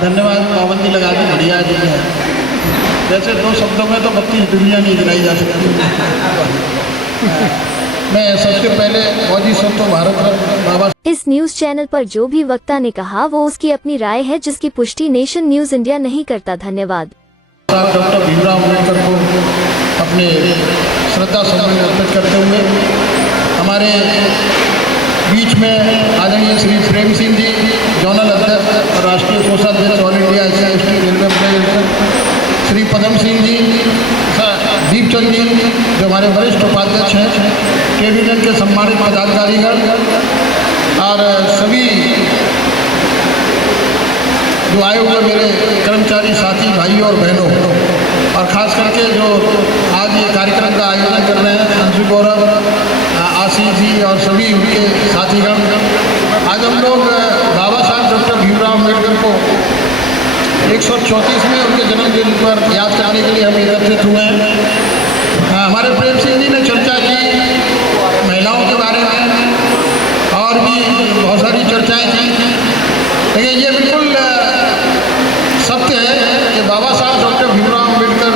धन्यवाद। पाबंदी लगा दी, बढ़िया जी है। वैसे 2 शब्दों में तो 32 दुनिया नहीं गिनाई जा सकती। मैं सबसे पहले फौजी सत्तो भारत रत्न बाबा इस न्यूज चैनल पर जो भी वक्ता ने कहा वो उसकी अपनी राय है, जिसकी पुष्टि नेशन न्यूज इंडिया नहीं करता। धन्यवाद। डॉक्टर भीमराव अम्बेडकर को अपने श्रद्धा सुमन अर्पित करते हुए हमारे बीच में आदरणीय श्री प्रेम सिंह जी, जोनल अध्यक्ष और राष्ट्रीय कोषाध्यक्ष all India SC ST railway federation, Shri Padam Singh ji, Deepchand ji जो हमारे वरिष्ठ उपाध्यक्ष हैं, कैबिनेट के सम्मानित पदाधिकारीगण और सभी जो आए हुए मेरे कर्मचारी साथी भाइयों और बहनों, और ख़ास करके जो आज ये कार्यक्रम का आयोजन कर रहे हैं अंशु गौरव, आशीष जी और सभी उनके साथीगण। आज हम लोग बाबा साहब डॉक्टर भीमराव अम्बेडकर को 134वें उनके जन्मदिन पर याद करने के लिए हम एकत्रित हुए हैं। हमारे प्रेम सिंह जी ने चर्चा की महिलाओं के बारे में और भी बहुत सारी चर्चाएँ की, लेकिन ये बिल्कुल सत्य है कि बाबा साहब डॉक्टर भीमराव अम्बेडकर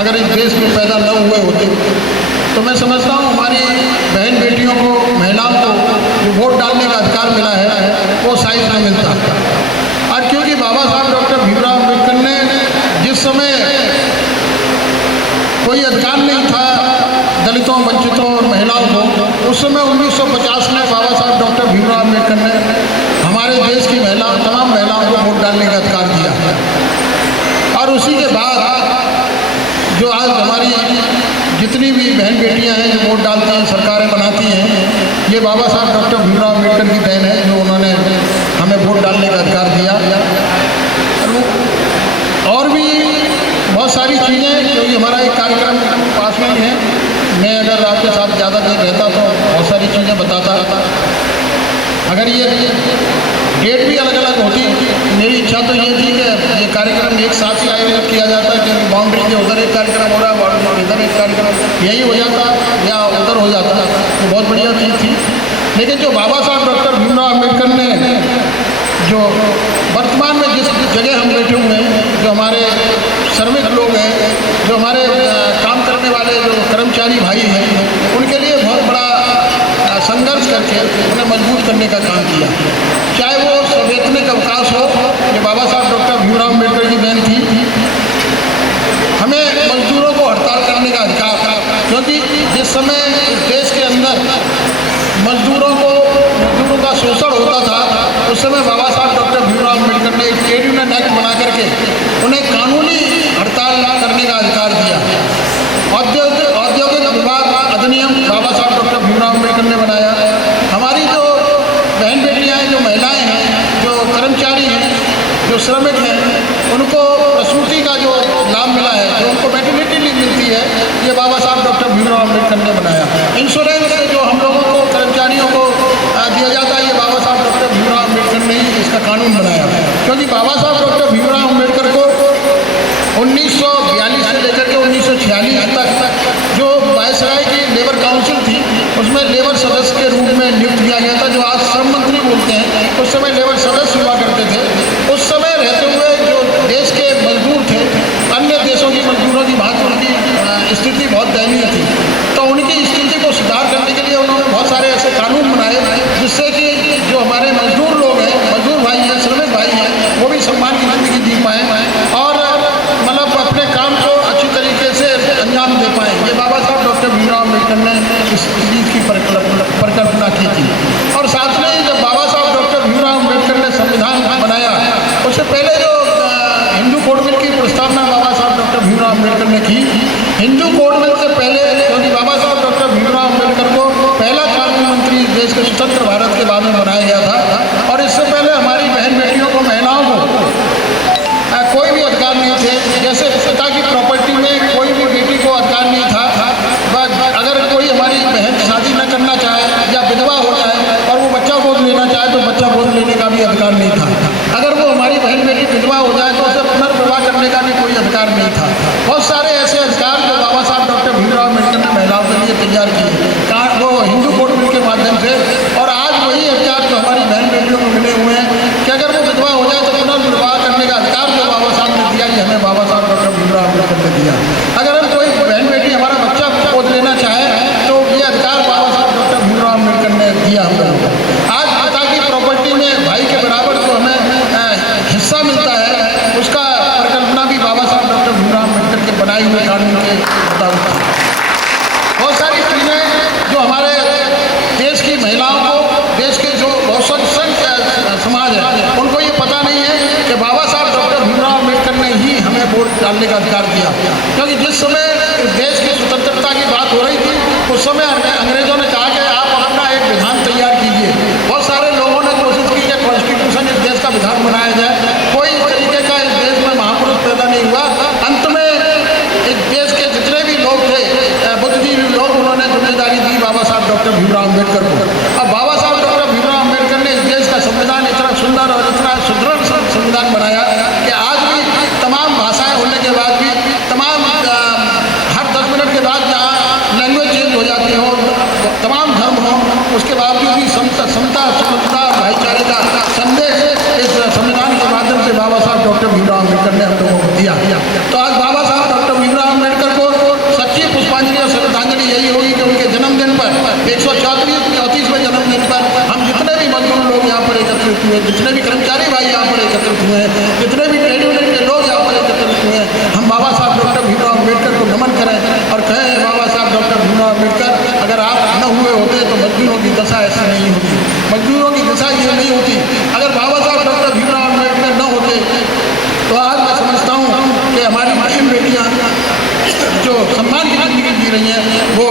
अगर इस देश में पैदा न हुए होते तो मैं समझता हूँ हमारी बहन बेटियों को, महिलाओं को जो वोट डालने का अधिकार मिला है वो शायद न मिलता। और क्योंकि बाबा साहब डॉक्टर भीमराव अम्बेडकर ने जिस समय कोई अधिकार नहीं था दलितों, वंचितों और महिलाओं को, उस समय 1950 में बाबा साहब डॉक्टर भीमराव अम्बेडकर ने हमारे देश की महिलाओं, तमाम महिलाओं को वोट डालने का अधिकार दिया। और उसी के बाद जो आज हमारी जितनी भी बहन बेटियां हैं जो वोट डालती हैं, सरकारें बनाती हैं, ये बाबा साहब डॉक्टर भीमराव अम्बेडकर की देन है जो उन्होंने हमें वोट डालने का अधिकार दिया। और भी बहुत सारी चीज़ें, क्योंकि हमारा एक कार्यक्रम पास में ही है, मैं अगर आपके साथ ज़्यादा देर रहता तो बहुत सारी चीज़ें बताता। अगर ये डेट भी अलग अलग होती, मेरी इच्छा तो ये थी कि ये कार्यक्रम एक साथ ही आयोजित किया जाता, क्योंकि बाउंड्री के उधर एक कार्यक्रम हो रहा है, बाउंड्री के इधर एक कार्यक्रम, यही हो जाता या उधर हो जाता तो बहुत बढ़िया चीज़ थी। लेकिन जो बाबा साहब डॉक्टर भीमराव अम्बेडकर ने जो वर्तमान में जिस जगह हम बैठे हुए हैं, जो हमारे श्रमिक लोग हैं, जो हमारे काम करने वाले जो कर्मचारी भाई हैं, उनके लिए बहुत बड़ा संघर्ष करके उन्हें मजबूत करने का काम किया। चाहे वो सवैतनिक अवकाश हो, ये बाबा साहब डॉक्टर भीमराव अम्बेडकर की देन थी। हमें मजदूरों को हड़ताल करने का अधिकार था, क्योंकि जिस समय इस देश के अंदर मजदूरों का शोषण होता था, उस समय बाबा साहब डॉक्टर भीमराव अम्बेडकर ने एक ट्रेड यूनियन एक्ट बना करके उन्हें कानूनी हड़ताल करने का अधिकार दिया। औद्योगिक विभाग अधिनियम बाबा साहब डॉक्टर भीमराव अम्बेडकर ने बनाया। हमारी जो बहन बेटियाँ हैं, जो महिलाएं हैं, जो कर्मचारी हैं, जो श्रमिक हैं, उनको प्रसूति का जो लाभ मिला है, जो उनको मैटरनिटी लीव मिलती है, ये बाबा साहब डॉक्टर भीमराव अम्बेडकर ने बनाया। इंश्योरेंस जो हम लोगों को, कर्मचारियों को दिया जाता है, ये बाबा साहब डॉक्टर भीमराव अम्बेडकर ने ही इसका कानून बनाया। क्योंकि बाबा साहब डॉक्टर भीमराव अम्बेडकर को 1942 से लेकर के 1946 तक जो वायसराय की लेबर काउंसिल थी, उसमें लेबर सदस्य के रूप में नियुक्त किया गया था, जो आज श्रम मंत्री बोलते हैं, उस समय लेबर सदस्य हुआ करते थे। उस समय रहते हुए जो देश के मजदूर थे, अन्य देशों की मजदूरों की भांति उनकी स्थिति बहुत दयनीय थी, तो उनकी स्थिति को सुधार करने के लिए उन्होंने बहुत सारे ऐसे कानून बनाए जिससे कि जो हमारे मजदूर लोग हैं, मजदूर भाई हैं, श्रमिक भाई हैं, वो भी सम्मान की जिंदगी जी पाएँ और मतलब अपने काम को अच्छी तरीके से अंजाम दे पाएँ। ये बाबा साहब डॉक्टर भीमराव अम्बेडकर ने इस चीज़ की परिकल्पना की थी। और साथ में ही जब बाबा साहब डॉक्टर भीमराव अम्बेडकर ने संविधान बनाया, उससे पहले जो हिंदू कोड बिल की प्रस्तावना बाबा साहब डॉक्टर भीमराव अम्बेडकर ने की, हिंदू कोड बिल से पहले, क्योंकि बाबा साहब डॉक्टर भीमराव अम्बेडकर को पहला कानून मंत्री देश के स्वतंत्र भारत के बाद में बनाया गया था, और इससे पहले हमारी बहन बेटियों को, महिलाओं को कोई भी अधिकार नहीं थे। जैसे पिता की प्रॉपर्टी में कोई भी बेटी को अधिकार नहीं था। अगर कोई हमारी बहन शादी न करना चाहे या विधवा हो जाए और वो बच्चा गोद लेना चाहे तो बच्चा गोद लेने का भी अधिकार नहीं था। अगर वो हमारी बहन बेटी विधवा हो जाए तो उसे पुनर्विवाह करने का भी कोई अधिकार नहीं था। बहुत सारे ऐसे अधिकार जो बाबा साहब डॉक्टर भीमराव अम्बेडकर ने महिलाओं के लिए तैयार किए, वो हिंदू कोड बिल के माध्यम से। और आज वही अधिकार जो हमारी बहन बेटियों को मिले हुए हैं कि अगर वो विधवा हो जाए तो पुनर्विवाह करने डालने का अधिकार दिया। क्योंकि जिस समय देश की स्वतंत्रता की बात हो रही थी उस समय अंग्रेजों ने कहा कि आप अपना एक विधान तैयार कीजिए। बहुत सारे लोगों ने कोशिश की कि कॉन्स्टिट्यूशन इस देश का विधान बनाया जाए, कोई इस तरीके का इस देश में महापुरुष पैदा नहीं हुआ। अंत में इस देश के जितने भी लोग थे, बुद्धिजीवी लोग, उन्होंने जिम्मेदारी दी बाबा साहब डॉक्टर भीमराव अम्बेडकर को। अब बाबा साहब डॉक्टर भीमराव अम्बेडकर ने इस देश का संविधान इतना सुंदर और इतना सुदृढ़ संविधान बनाया कि आज भी तमाम भाषाएं होने के बाद भी, तमाम हर 10 मिनट के बाद जहाँ लैंग्वेज चेंज हो जाती हो, तमाम धर्म हो, उसके बावजूद भी समता, स्वतंत्रता, भाईचारे का संदेश इस संविधान के माध्यम से बाबा साहब डॉक्टर भीमराव अम्बेडकर ने हम लोगों को दिया। तो आज बाबा साहब डॉक्टर भीमराव अम्बेडकर को सच्ची पुष्पांजलि और श्रद्धांजलि यही होगी कि उनके जन्मदिन पर 134वें जन्मदिन पर हम जितने भी मजदूर लोग यहाँ पर एकत्रित हुए, जितने भी कर्मचारी भाई यहाँ पर एकत्रित हुए हैं, जितने भी ट्रेड यूनियन के लोग यहाँ पर एकत्रित हुए हैं, हम बाबा साहब डॉक्टर भीमराव अम्बेडकर को नमन करें और कहें बाबा साहब डॉक्टर भीमराव अम्बेडकर, अगर आप न हुए होते तो मजदूरों की दशा ऐसी नहीं होती, मजदूरों की दशा ये नहीं होती। अगर बाबा साहब डॉक्टर भीमराव अम्बेडकर न होते तो आज मैं समझता हूँ कि हमारी बहन बेटियाँ जो सम्मान की जिंदगी जी रही हैं वो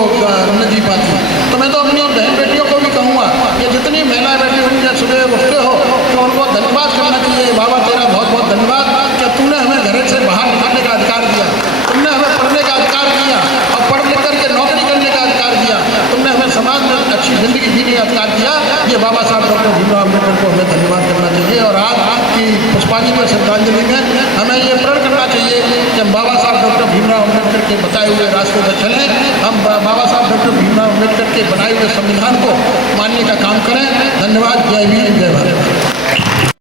न जी पाती। तो मैं तो अपनी बहन बेटियों को भी कहूँगा कि जितनी महिलाएं बैठी हुई हैं, सुबह उठते हो तो उनको धन्यवाद करना चाहिए। बाबा तेरा बहुत बहुत धन्यवाद कि तूने हमें घर से बाहर निकलने का अधिकार दिया, तुमने हमें पढ़ने का अधिकार दिया और पढ़ लिख करके नौकरी करने का अधिकार दिया, तुमने हमें समाज में अच्छी जिंदगी जीने का अधिकार दिया। ये बाबा साहब डॉक्टर भीमराव अम्बेडकर को हमें धन्यवाद करना चाहिए। और आज की पुष्पांजलि और श्रद्धांजलि में हमें ये प्रण करना चाहिए कि हम बाबा साहब डॉक्टर भीमराव अम्बेडकर के बताए हुए रास्ते पर चलें, हम बाबा साहब डॉक्टर भीमराव अम्बेडकर के बनाए हुए संविधान को मानने का काम करें। धन्यवाद। जय भीम, जय भारत।